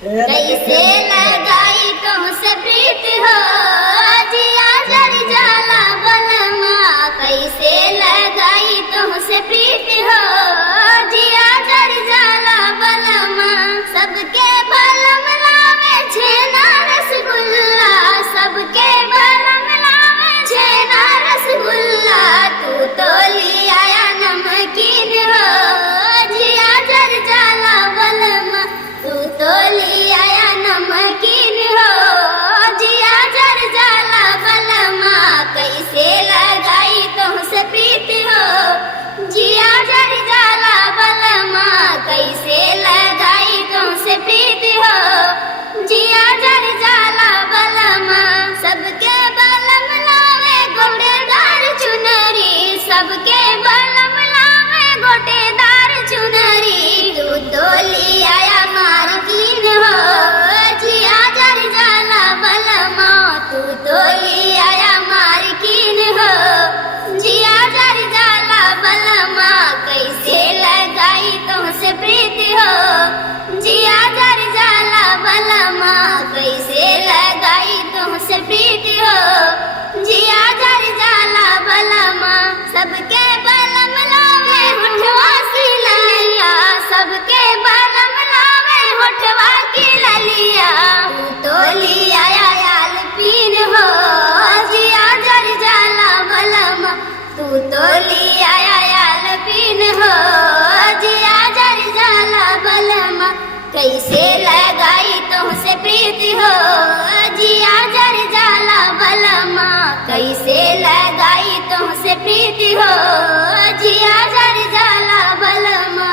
कैसे लगाई तुमसे प्रीत हो जिया जर जाला बलमा। कैसे लगाई तुमसे प्रीत हो जिया जर जाला बलमा। सबके बलम लावे छेना रसगुल्ला, सबके बलम लावे छेना रसगुल्ला। तू तो ले आया नमकीन हो जिया जर जाला बलमा। तू तो ले आया नमकीन हो जिया जर जाला बलमा। कैसे लगाई तुमसे प्रीत हो जिया जर जाला बलमा। कैसे लगाई तुमसे प्रीत हो जिया जर जाला बलमा। सबके बलम लावे गोटेदार चुनरी, सबके बलम लावे गोटेदार चुनरी। तू तो ले आया मार्किन हो जिया जर जाला बलमा। तू तो ले आया मार्किन हो जिया जर जाला बलमा। कैसे लगाई तुमसे प्रीत हो जिया जर जाला बलमा। कैसे लगाई तुमसे प्रीत हो जिया जर जाला बलमा। सबके बलम लावे होठवा की ललिया, सबके बलम लावे होठवा की ललिया। तू तो ले आया यालपीन हो जिया जर जाला बलमा। तू तो ले आया यालपीन हो जिया जर जाला बलमा। कैसे लगाई तुमसे प्रीत हो जिया जर जाला बलमा। कैसे लगाई तुमसे प्रीत हो जिया जर जाला बलमा।